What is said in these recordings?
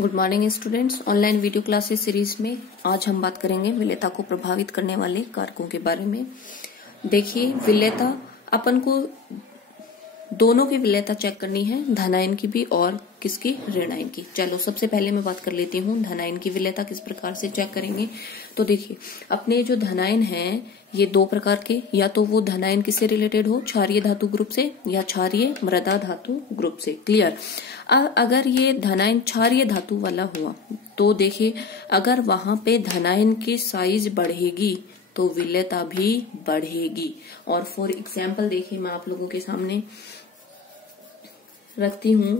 Good morning students. Online video classes series में आज हम बात करेंगे विलेयता को प्रभावित करने वाले कारकों के बारे में। देखिए, विलेयता अपन को दोनों की विलेयता चेक करनी है, धनायन की भी और किसकी, ऋणायन की। चलो सबसे पहले मैं बात कर लेती हूँ धनायन की विलेयता किस प्रकार से चेक करेंगे। तो देखिए, अपने जो धनायन हैं ये दो प्रकार के, या तो वो धनायन किससे रिलेटेड हो, क्षारीय धातु ग्रुप से या क्षारीय मृदा धातु ग्रुप से। क्लियर। अगर ये धनायन क्षारीय धातु वाला हुआ तो देखिए, अगर वहां पे धनायन की साइज बढ़ेगी तो विलेयता भी बढ़ेगी। और फॉर एग्जाम्पल देखिए, मैं आप लोगों के सामने रखती हूं।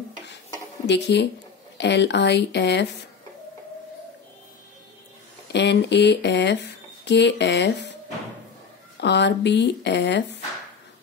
देखिए, LIF, NAF, KF, RBF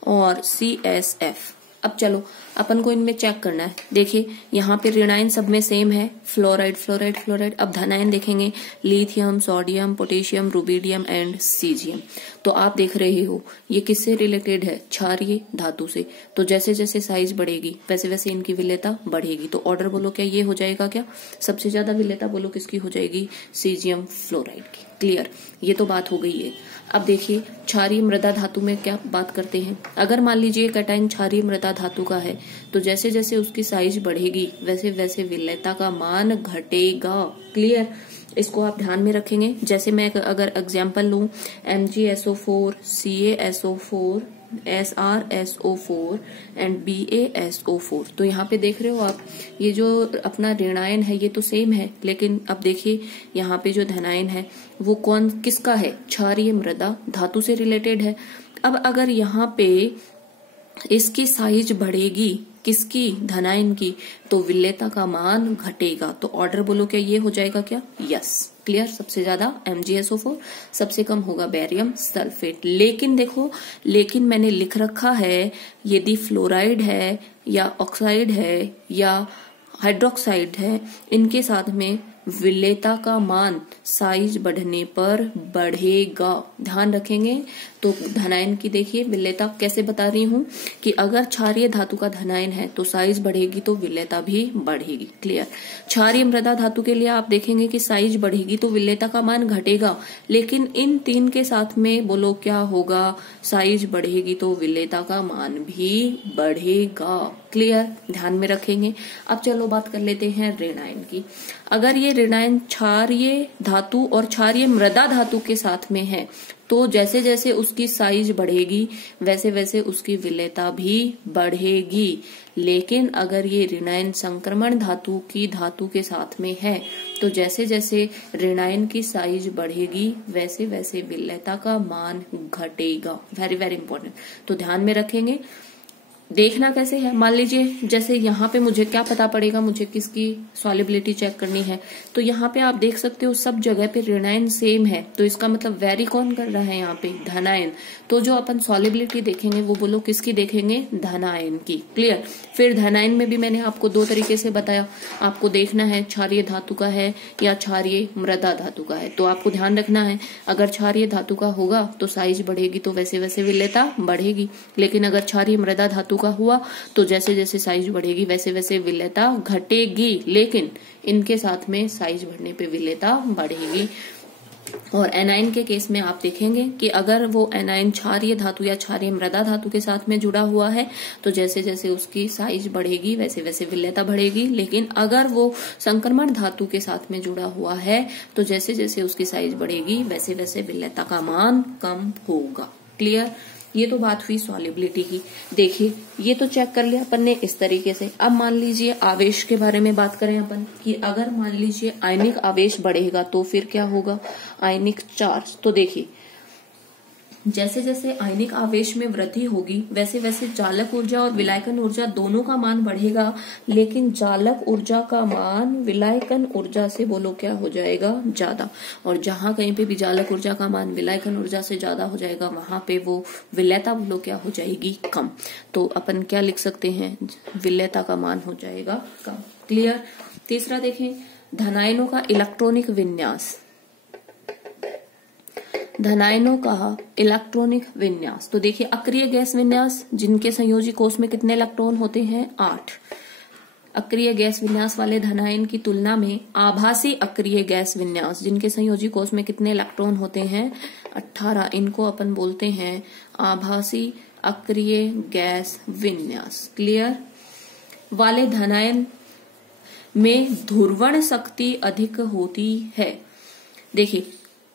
और CSF। अब चलो अपन को इनमें चेक करना है। देखिए, यहाँ पे ऋणायन सब में सेम है, फ्लोराइड फ्लोराइड फ्लोराइड। अब धनायन देखेंगे, lithium, sodium, potassium, rubidium and caesium. तो आप देख रहे हो ये किससे रिलेटेड है, क्षारीय धातु से। तो जैसे जैसे साइज बढ़ेगी वैसे वैसे इनकी विलेयता बढ़ेगी। तो ऑर्डर बोलो क्या ये हो जाएगा, क्या सबसे ज्यादा विलेयता बोलो किसकी हो जाएगी, सीजियम फ्लोराइड की। क्लियर, ये तो बात हो गई है। अब देखिए, क्षारीय मृदा धातु में क्या बात करते हैं। अगर मान लीजिए कैटायन क्षारीय मृदा धातु का है तो जैसे जैसे उसकी साइज बढ़ेगी वैसे वैसे विलेयता का मान घटेगा। क्लियर, इसको आप ध्यान में रखेंगे। जैसे मैं अगर एग्जांपल लूं, MgSO4, CaSO4, SrSO4 and BaSO4, तो यहाँ पे देख रहे हो आप, ये जो अपना ऋणायन है ये तो सेम है, लेकिन अब देखिए यहाँ पे जो धनायन है वो कौन किसका है, क्षारीय मृदा धातु से रिलेटेड है। अब अगर यहाँ पे इसकी साइज बढ़ेगी किसकी, धनायन की, तो विलेयता का मान घटेगा। तो ऑर्डर बोलो क्या ये हो जाएगा, क्या, यस। क्लियर, सबसे ज्यादा MgSO4, सबसे कम होगा बेरियम सल्फेट। लेकिन देखो, लेकिन मैंने लिख रखा है यदि फ्लोराइड है या ऑक्साइड है या हाइड्रोक्साइड है, इनके साथ में विलेयता का मान साइज बढ़ने पर बढ़ेगा। ध्यान रखेंगे। तो धनायन की देखिए विलेयता कैसे बता रही हूं कि अगर क्षारीय धातु का धनायन है तो साइज बढ़ेगी तो विलेयता भी बढ़ेगी। क्लियर। क्षारीय मृदा धातु के लिए आप देखेंगे कि साइज बढ़ेगी तो विलेयता का मान घटेगा, लेकिन इन तीन के साथ में बोलो क्या होगा, साइज बढ़ेगी तो विलेयता का मान भी बढ़ेगा। क्लियर, ध्यान में रखेंगे। अब चलो बात कर लेते हैं ऋणायन की। अगर ये ऋणायन क्षारीय धातु और क्षारीय मृदा धातु के साथ में है तो जैसे जैसे उसकी साइज बढ़ेगी वैसे वैसे उसकी विलेयता भी बढ़ेगी। लेकिन अगर ये ऋणायन संक्रमण धातु की धातु के साथ में है तो जैसे जैसे ऋणायन की साइज बढ़ेगी वैसे वैसे विलेयता का मान घटेगा। वेरी वेरी इंपॉर्टेंट, तो ध्यान में रखेंगे। देखना कैसे है, मान लीजिए जैसे यहाँ पे मुझे क्या पता पड़ेगा, मुझे किसकी सॉल्युबिलिटी चेक करनी है। तो यहाँ पे आप देख सकते हो सब जगह पे ऋणायन सेम है, तो इसका मतलब वेरी कौन कर रहा है यहाँ पे, धनायन। तो जो अपन सॉल्युबिलिटी देखेंगे वो बोलो किसकी देखेंगे, धनायन की। क्लियर। फिर धनायन में भी मैंने आपको दो तरीके से बताया, आपको देखना है क्षारीय धातु का है या क्षारीय मृदा धातु का है। तो आपको ध्यान रखना है, अगर क्षारीय धातु का होगा तो साइज बढ़ेगी तो वैसे वैसे विलेयता बढ़ेगी, लेकिन अगर क्षारीय मृदा धातु का हुआ तो जैसे जैसे साइज बढ़ेगी वैसे वैसे विलेयता घटेगी, लेकिन इनके साथ में साइज बढ़ने पे विलेयता बढ़ेगी। और एनायन के केस में आप देखेंगे कि अगर वो एनायन क्षारीय धातु या क्षारीय मृदा धातु के साथ में जुड़ा हुआ है तो जैसे जैसे उसकी साइज बढ़ेगी वैसे वैसे विलेयता बढ़ेगी, लेकिन अगर वो संक्रमण धातु के साथ में जुड़ा हुआ है तो जैसे जैसे उसकी साइज बढ़ेगी वैसे वैसे विलेयता का मान कम होगा। क्लियर, ये तो बात हुई सॉल्युबिलिटी की। देखिए, ये तो चेक कर लिया अपन ने इस तरीके से। अब मान लीजिए आवेश के बारे में बात करें अपन कि अगर मान लीजिए आयनिक आवेश बढ़ेगा तो फिर क्या होगा, आयनिक चार्ज। तो देखिए, जैसे जैसे आयनिक आवेश में वृद्धि होगी वैसे वैसे चालक ऊर्जा और विलायकन ऊर्जा दोनों का मान बढ़ेगा, लेकिन चालक ऊर्जा का मान विलायकन ऊर्जा से बोलो क्या हो जाएगा, ज्यादा। और जहां कहीं पे भी चालक ऊर्जा का मान विलायकन ऊर्जा से ज्यादा हो जाएगा वहां पे वो विलेयता बोलो क्या हो जाएगी, कम। तो अपन क्या लिख सकते हैं, विलेयता का मान हो जाएगा कम। क्लियर। तीसरा देखें, धनायनों का इलेक्ट्रॉनिक विन्यास। धनायनों का इलेक्ट्रॉनिक विन्यास। तो देखिए, अक्रिय गैस विन्यास जिनके संयोजी कोष में कितने इलेक्ट्रॉन होते हैं, 8। अक्रिय गैस विन्यास वाले धनायन की तुलना में आभासी अक्रिय गैस विन्यास, जिनके संयोजी कोष में कितने इलेक्ट्रॉन होते हैं, 18, इनको अपन बोलते हैं आभासी अक्रिय गैस विन्यास। क्लियर। वाले धनायन में ध्रुवण शक्ति अधिक होती है। देखिए,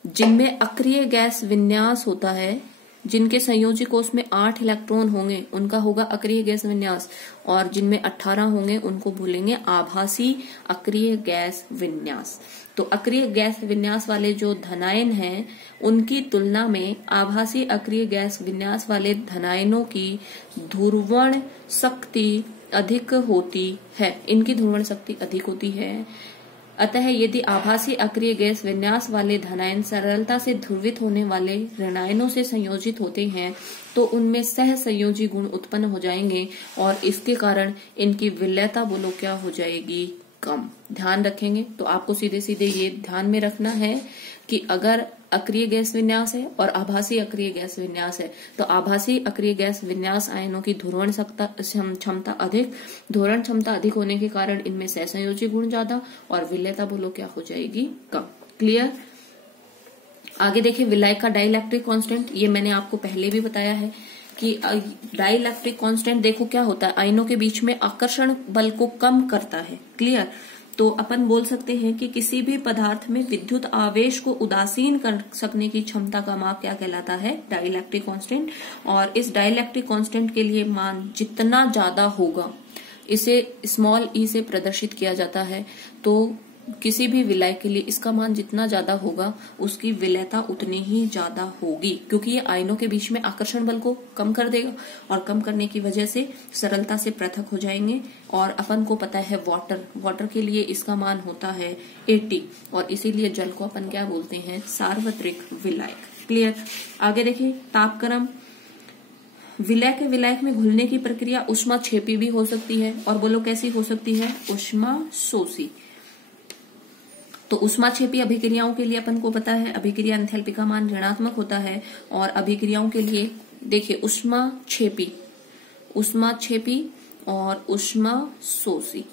जिनमें अक्रिय गैस विन्यास होता है, जिनके संयोजी कोष में 8 इलेक्ट्रॉन होंगे, उनका होगा अक्रिय गैस विन्यास, और जिनमें 18 होंगे उनको बोलेंगे आभासी अक्रिय गैस विन्यास। तो अक्रिय गैस विन्यास वाले जो धनायन हैं, उनकी तुलना में आभासी अक्रिय गैस विन्यास वाले धनायनों की ध्रुवण शक्ति अधिक होती है। इनकी ध्रुवण शक्ति अधिक होती है। अतः यदि आभासी अक्रिय गैस विन्यास वाले धनायन सरलता से ध्रुवित होने वाले ऋणायनों से संयोजित होते हैं, तो उनमें सह संयोजी गुण उत्पन्न हो जाएंगे और इसके कारण इनकी विलयता बोलो क्या हो जाएगी, कम। ध्यान रखेंगे तो आपको सीधे सीधे ये ध्यान में रखना है कि अगर अक्रिय गैस विन्यास है और आभासी अक्रिय गैस विन्यास है, तो आभासी अक्रिय गैस विन्यास आयनों की ध्रुवण क्षमता अधिक, ध्रुवण क्षमता अधिक होने के कारण इनमें सहसंयोजी गुण ज्यादा और विलयता बोलो क्या हो जाएगी, कम। क्लियर। आगे देखिए, विलायक का डाइलेक्ट्रिक कांस्टेंट, ये मैंने आपको पहले भी बताया है कि डाइलेक्ट्रिक कांस्टेंट देखो क्या होता है, आयनों के बीच में आकर्षण बल को कम करता है। क्लियर। तो अपन बोल सकते हैं कि किसी भी पदार्थ में विद्युत आवेश को उदासीन कर सकने की क्षमता का माप क्या कहलाता है, डाइलेक्ट्रिक कांस्टेंट। और इस डाइलेक्ट्रिक कांस्टेंट के लिए मान जितना ज्यादा होगा, इसे स्मॉल ई से प्रदर्शित किया जाता है। तो किसी भी विलय के लिए इसका मान जितना ज्यादा होगा, उसकी विलयता उतनी ही ज्यादा होगी, क्योंकि ये आयनों के बीच में आकर्षण बल को कम कर देगा और कम करने की वजह से सरलता से पृथक हो जाएंगे। और अपन को पता है वाटर के लिए इसका मान होता है 80, और इसीलिए जल को अपन क्या बोलते हैं, सार्वत्रिक विलायक। क्लियर। आगे देखिए, तापक्रम। विलय के विलायक में घुलने की प्रक्रिया ऊष्माक्षेपी भी हो सकती है, और बोलो कैसी हो सकती है, ऊष्माशोषी। तो ऊष्माक्षेपी अभिक्रियाओं के लिए अपन को पता है अभिक्रिया एंथैल्पी का मान ऋणात्मक होता है, और अभिक्रियाओं के लिए देखिए ऊष्माक्षेपी और ऊष्माशोषी।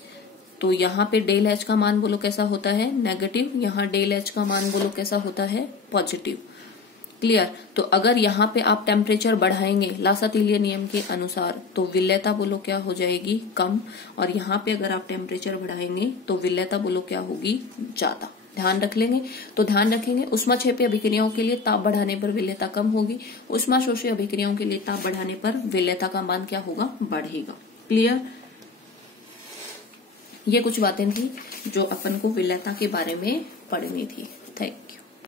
तो यहाँ पे डेल एच का मान बोलो कैसा होता है, नेगेटिव, यहाँ डेल एच का मान बोलो कैसा होता है, पॉजिटिव। क्लियर। तो अगर यहाँ पे आप टेम्परेचर बढ़ाएंगे लासा-तिलिय नियम के अनुसार, तो विलयता बोलो क्या हो जाएगी, कम, और यहाँ पे अगर आप टेम्परेचर बढ़ाएंगे तो विलयता बोलो क्या होगी, ज्यादा। ध्यान रख लेंगे। तो ध्यान रखेंगे, ऊष्माक्षेपी अभिक्रियाओं के लिए ताप बढ़ाने पर विलयता कम होगी, ऊष्माशोषी अभिक्रियाओं के लिए ताप बढ़ाने पर विलयता का मान क्या होगा, बढ़ेगा। क्लियर। ये कुछ बातें थी जो अपन को विलयता के बारे में पढ़नी थी। Thank you.